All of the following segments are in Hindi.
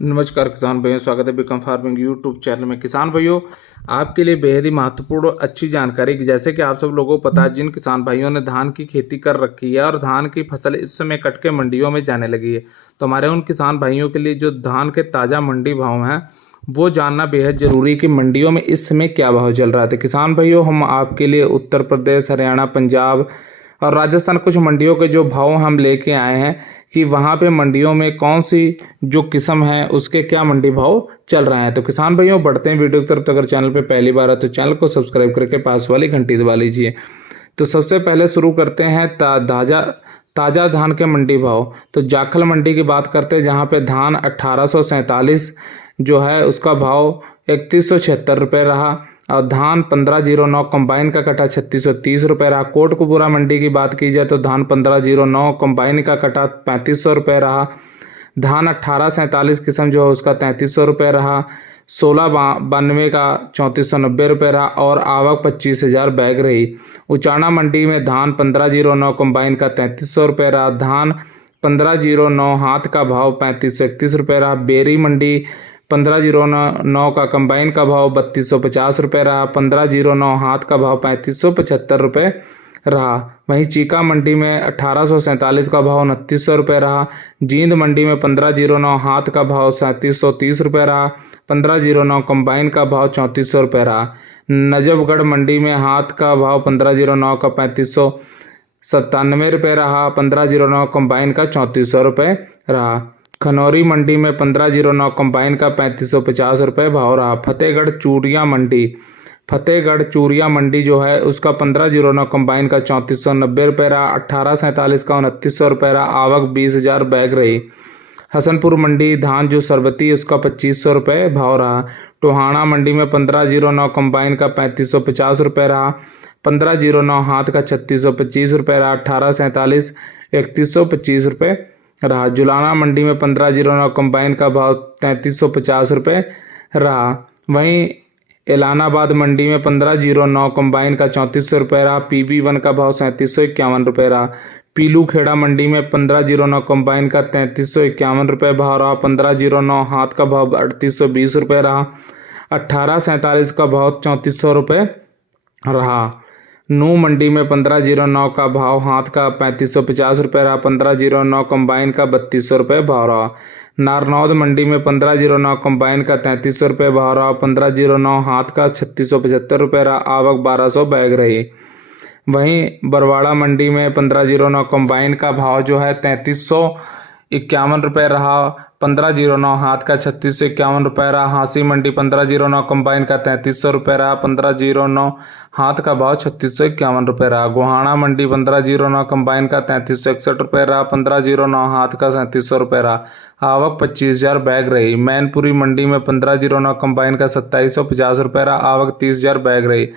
नमस्कार किसान भाइयों, स्वागत है बिकम फार्मिंग यूट्यूब चैनल में। किसान भाइयों, आपके लिए बेहद ही महत्वपूर्ण और अच्छी जानकारी कि जैसे कि आप सब लोगों को पता है, जिन किसान भाइयों ने धान की खेती कर रखी है और धान की फसल इस समय कट के मंडियों में जाने लगी है, तो हमारे उन किसान भाइयों के लिए जो धान के ताज़ा मंडी भाव हैं वो जानना बेहद जरूरी कि मंडियों में इस समय क्या भाव चल रहा है। तो किसान भाइयों, हम आपके लिए उत्तर प्रदेश, हरियाणा, पंजाब और राजस्थान कुछ मंडियों के जो भाव हम लेके आए हैं कि वहाँ पे मंडियों में कौन सी जो किस्म है उसके क्या मंडी भाव चल रहे हैं। तो किसान भाइयों, बढ़ते हैं वीडियो की तरफ। तो अगर चैनल पे पहली बार है तो चैनल को सब्सक्राइब करके पास वाली घंटी दबा लीजिए। तो सबसे पहले शुरू करते हैं ताज़ा धान के मंडी भाव। तो जाखल मंडी की बात करते हैं, जहाँ पे धान 1847 जो है उसका भाव 3176 रुपये रहा और धान 1509 कंबाइन का कटा 3630 रुपये रहा। कोटकपुरा मंडी की बात की जाए तो धान 1509 कंबाइन का कटा 3500 रुपये रहा। धान 1847 किस्म जो है उसका 3300 रुपये रहा। 1692 का 3490 रुपये रहा और आवक 25,000 बैग रही। उचाना मंडी में धान 1509 कंबाइन का 3300 रुपये रहा। धान 1509 हाथ का भाव 3531 रुपये रहा। बेरी मंडी 1509 का कंबाइन का भाव 3250 रुपये रहा। 1509 हाथ का भाव 3575 रुपये रहा। वहीं चीका मंडी में 1847 का भाव 2900 रुपये रहा। जींद मंडी में 1509 हाथ का भाव 3730 रुपये रहा। 1509 कंबाइन का भाव 3400 रुपये रहा। नजफगढ़ मंडी में हाथ का भाव 1509 का 3597 रुपये रहा। 1509 कंबाइन का 3400 रुपये रहा। खनौरी मंडी में 1509 कंबाइन का 3550 रुपये भाव रहा। फतेहगढ़ चूरिया मंडी जो है उसका 1509 कंबाइन का 3490 रुपये रहा। 1847 का 2900 रुपये रहा। आवक 20,000 बैग रही। हसनपुर मंडी धान जो सरबती उसका 2500 रुपये भाव रहा। टोहाना मंडी में 1509 कंबाइन का 3550 रुपये रहा। 1509 हाथ का 3625 रुपये रहा। 1847 3125 रुपये रहा। जुलाना मंडी में 1509 कंबाइन का भाव 3350 रुपये रहा। वहीं एलानाबाद मंडी में 1509 कंबाइन का 3400 रुपये रहा। PB1 का भाव 3751 रुपये रहा। पीलू खेड़ा मंडी में 1509 कंबाइन का 3351 रुपये भाव रहा। 1509 हाथ का भाव 3820 रुपये रहा। 1847 का भाव 3400 रुपये रहा। नू मंडी में 1509 का भाव हाथ का 3550 रुपये रहा। 1509 कंबाइन का 3200 रुपये भाव रहा। नारनौद मंडी में 1509 कंबाइन का 3300 रुपये भाव रहा। 1509 हाथ का 3675 रुपये रहा। आवक 1200 बैग रही। वहीं बरवाड़ा मंडी में 1509 कंबाइन का भाव जो है 3351 रुपये रहा। 1509 हाथ का 3651 रुपये रहा। हाँसी मंडी 1509 कंबाइन का 3300 रुपये रहा। 1509 हाथ का भाव 3651 रुपये रहा। गोहाना मंडी 1509 कंबाइन का 3361 रुपये रहा। 1509 हाथ का 3700 रुपये रहा। आवक 25,000 बैग रही। मैनपुरी मंडी में 1509 कंबाइन का 2750 रुपये रहा। आवक 30,000 बैग रही।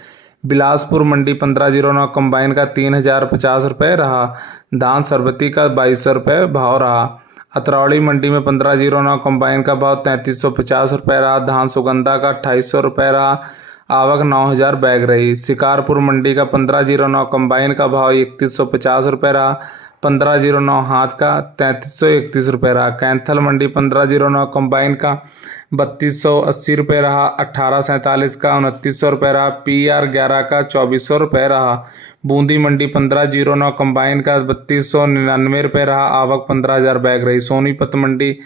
बिलासपुर मंडी 1509 कंबाइन का 3050 रुपये रहा। धान सरबती का 2200 रुपये भाव रहा। अतरौली मंडी में 1509 कंबाइन का भाव 3350 रुपये रहा। धान सुगंधा का 2800 रुपये रहा। आवक 9000 बैग रही। शिकारपुर मंडी का 1509 कंबाइन का भाव 3150 रुपये रहा। 1509 हाथ का 3331 रुपये रहा। कैंथल मंडी 1509 कंबाइन का 3280 रुपये रहा। 1847 का 2900 रुपये रहा। PR11 का 2400 रुपये रहा। बूंदी मंडी 1509 कंबाइन का 3299 रुपये रहा। आवक 15,000 बैग रही। सोनीपत मंडी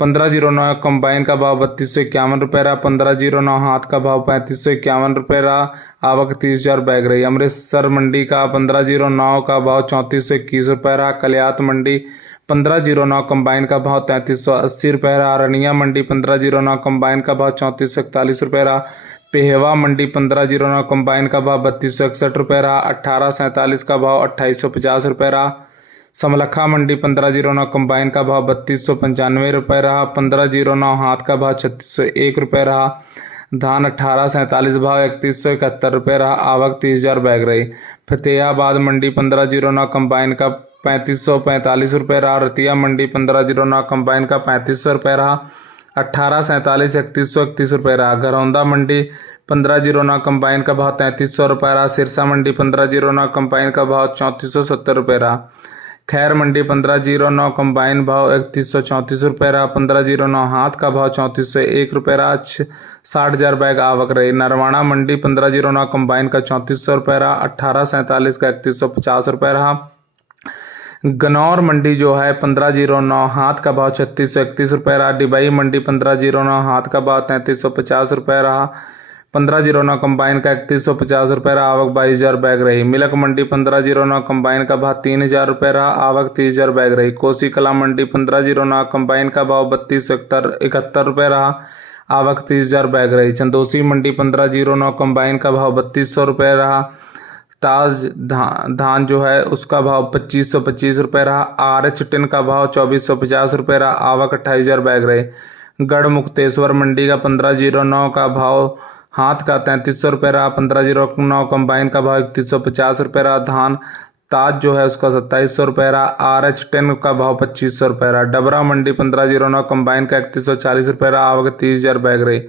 1509 कंबाइन का भाव 3251 रुपये रहा। 1509 हाथ का भाव 3551 रुपये रहा। आवक 30,000 बैग रही। अमृतसर मंडी का 1509 का भाव 3421 रुपये रहा। कलियात मंडी 1509 कंबाइन का भाव 3380 रुपये रहा। रनिया मंडी 1509 कंबाइन का भाव 3441 रुपये रहा। पेहवा मंडी 1509 कंबाइन का भाव 3261 रुपये रहा। 1847 का भाव 2850 रुपये रहा। समलखा मंडी 1509 कंबाइन का भाव 3295 रुपये रहा। 1509 हाथ का भाव 3601 रुपये रहा। धान 1847 भाव 3171 रुपये रहा। आवक 30,000 बैग रही। फतेहाबाद मंडी 1509 कंबाइन का 3545 रुपये रहा। रतिया मंडी 1509 कंबाइन का 3500 रुपये रहा। 1847 3131 रुपये रहा। घरौंदा मंडी 1509 कंबाइन का भाव 3300 रुपये रहा। सिरसा मंडी 1509 कंबाइन का भाव 3470 रुपये रहा। खैर मंडी 1509 कंबाइन भाव 3134 रुपये रहा। 1509 हाथ का भाव 3401 रुपये रहा। 60,000 बैग आवक रही। नरवाना मंडी 1509 कंबाइन का 3400 रुपये रहा। 1847 का 3150 रुपये रहा। गनौर मंडी जो है 1509 हाथ का भाव 3631 रुपये रहा। डिबई मंडी 1509 हाथ का भाव 3350 रुपये रहा। 1509 कंबाइन का 3150 रुपये रहा। आवक 22,000 बैग रही। मिलक मंडी 1509 कंबाइन का भाव 3,000 रुपये रहा। आवक 30,000 बैग रही। कोसी कला मंडी 1509 कंबाइन का भाव 3271 रुपये रहा। आवक 30,000 बैग रही। चंदोसी मंडी 1509 कंबाइन का भाव 3200 रुपये रहा। ताज धान जो है उसका भाव 2525 रुपये रहा। RH टिन का भाव 2450 रुपये रहा। आवक 28,000 बैग रहे। गढ़ मुक्तेश्वर मंडी का 1509 का भाव हाथ का 3300 रुपये रहा। 1509 कंबाइन का भाव 3150 रुपये रहा। धान ताज जो है उसका 2700 रुपये रहा। RH टिन का भाव 2500 रुपये रहा। डबरा मंडी 1509 कंबाइन का 3140 रुपये रहा। आवक 30,000 बैग रही।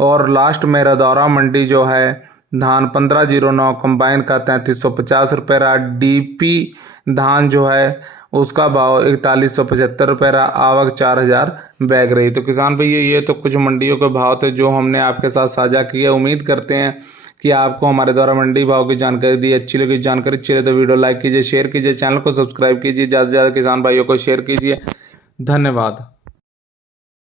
और लास्ट में रदौरा मंडी जो है धान 1509 कंबाइन का 3350 रुपये रहा। DP धान जो है उसका भाव 4175 रुपये रहा। आवक 4,000 बैग रही। तो किसान भैया ये तो कुछ मंडियों के भाव थे जो हमने आपके साथ साझा किए। उम्मीद करते हैं कि आपको हमारे द्वारा मंडी भाव की जानकारी दी अच्छी लगी। जानकारी अच्छी लगे तो वीडियो लाइक कीजिए, शेयर कीजिए, चैनल को सब्सक्राइब कीजिए, ज़्यादा से ज़्यादा किसान भाइयों को शेयर कीजिए। धन्यवाद।